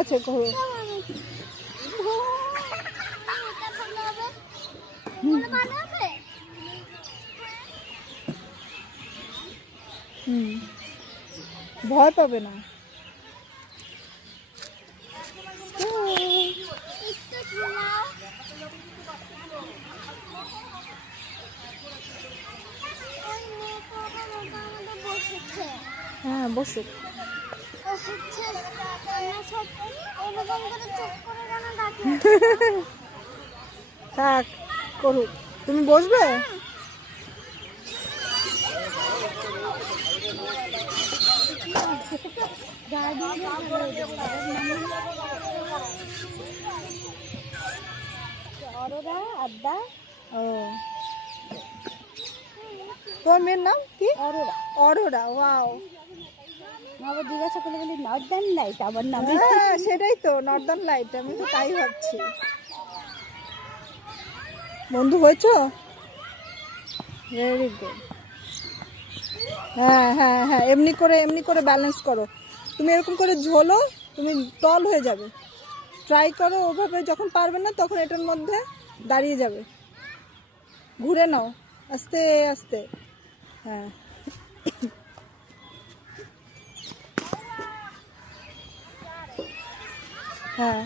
আছে করো। ভয় পাবে না। হ্যাঁ বসুক। থাক করুক, তুমি বসবে? অরোরা আড্ডা। ও তোর মেয়ের নাম কি? অরোরা। অরোরা, ওয়াও। আবার জিজ্ঞাসা করলে বলি নর্দার্ন লাইট আমার নাম। হ্যাঁ সেটাই তো, নর্দার্ন লাইট, আমি তো তাই ভাবছি। বন্ধু হয়েছো? Very good. হ্যাঁ হ্যাঁ হ্যাঁ, এমনি করে ব্যালেন্স করো। তুমি এরকম করে ঝোলো, তুমি তল হয়ে যাবে। ট্রাই করো ওভাবে, যখন পারবে না তখন এটার মধ্যে দাঁড়িয়ে যাবে। ঘুরে নাও আস্তে আস্তে। হ্যাঁ হ্যাঁ।